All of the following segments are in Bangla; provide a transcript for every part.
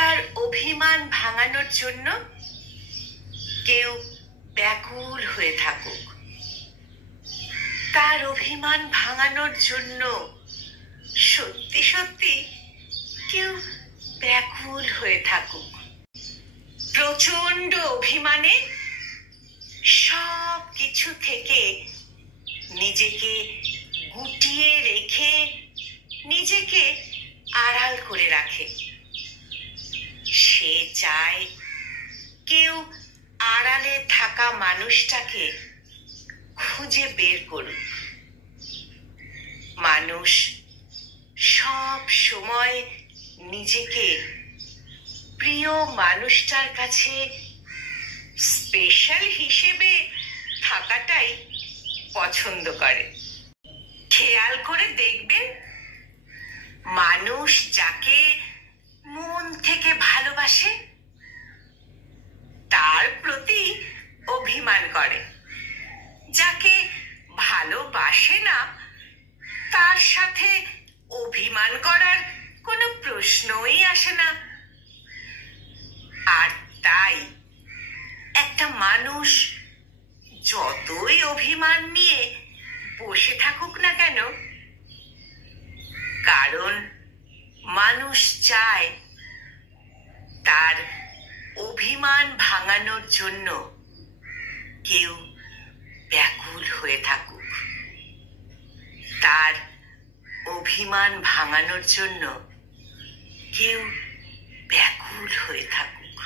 তার অভিমান ভাঙানোর জন্য কেউ ব্যাকুল হয়ে থাকুক, তার অভিমান ভাঙানোর জন্য সত্যি সত্যি কেউ ব্যাকুল হয়ে থাকুক। প্রচন্ড অভিমানে সব কিছু থেকে নিজেকে গুটিয়ে রেখে নিজেকে আড়াল করে রাখে। সে চায় কেউ আড়ালে থাকা মানুষটাকে খুঁজে বের করুক। মানুষ সব সময় নিজেকে প্রিয় মানুষটার কাছে স্পেশাল হিসেবে থাকাটাই পছন্দ করে। খেয়াল করে দেখবেন, মানুষ যাকে মন থেকে ভালোবাসে তার প্রতি অভিমান করে, যাকে ভালোবাসে না তার সাথে অভিমান করার কোনো প্রশ্নই আসে না। আর তাই একটা মানুষ যতই অভিমান নিয়ে বসে থাকুক না কেন, কারণ মানুষ চায় তার অভিমান ভাঙানোর জন্য কেউ ব্যাকুল হয়ে থাকুক, তার অভিমান ভাঙানোর জন্য কেউ ব্যাকুল হয়ে থাকুক।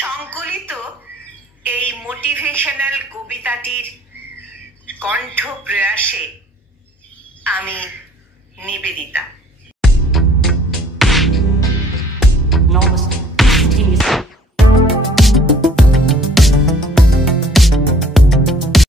সংকলিত এই মোটিভেশনাল কবিতাটির কণ্ঠ প্রয়াসে আমি নিবেদিতা।